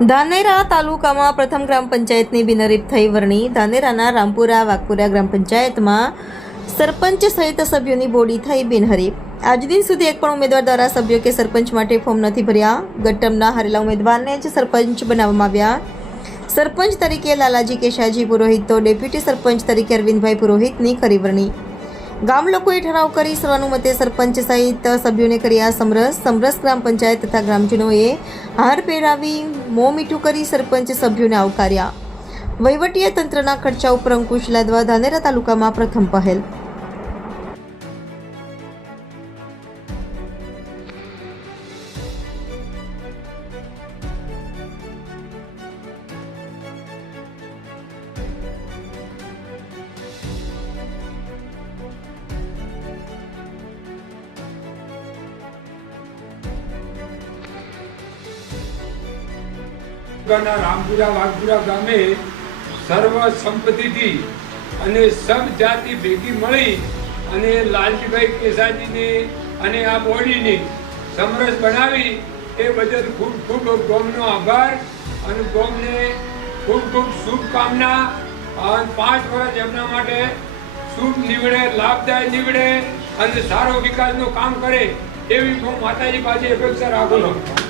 ધાનેરા તાલુકામાં પ્રથમ ગ્રામ પંચાયતની બિનહરીફ થઈ વરણી. ધાનેરાના રામપુરા વાઘપુરા ગ્રામ પંચાયતમાં સરપંચ સહિત સભ્યોની બોડી થઈ બિનહરીફ. આજ દિન સુધી એક પણ ઉમેદવાર દ્વારા સભ્યો કે સરપંચ માટે ફોર્મ નથી ભર્યા. ગત ટર્મના હારેલા ઉમેદવારને જ સરપંચ બનાવવામાં આવ્યા. સરપંચ તરીકે લાલાજી કેશાજી પુરોહિત તો ડેપ્યુટી સરપંચ તરીકે અરવિંદભાઈ પુરોહિતની કરી વરણી. ગામ લોકોએ ઠરાવ કરી સર્વાનુમતે સરપંચ સહિત સભ્યોને કર્યા સમરસ. ગ્રામ પંચાયત તથા ગ્રામજનોએ હાર પહેરાવી મોં મીઠું કરી સરપંચ સભ્યોને આવકાર્યા. વહીવટીય તંત્રના ખર્ચા ઉપર અંકુશ લાદવા ધાનેરા તાલુકામાં પ્રથમ પહેલ. રામપુરા વાઘપુરા ગામે સર્વ સંપત્તિથી અને સબ જાતિ ભેગી મળી અને લાલજીભાઈ કેસાજીની અને આ બોડીને સમરસ બનાવી એ બદલ ખૂબ ખૂબ ગોમનો આભાર અને ગોમને ખૂબ ખૂબ શુભકામના. 5 વર્ષ એમના માટે શુભ નીવડે, લાભદાયક નીવડે અને સારો વિકાસનું કામ કરે એવી હું માતાજી પાસે અપેક્ષા રાખું છું.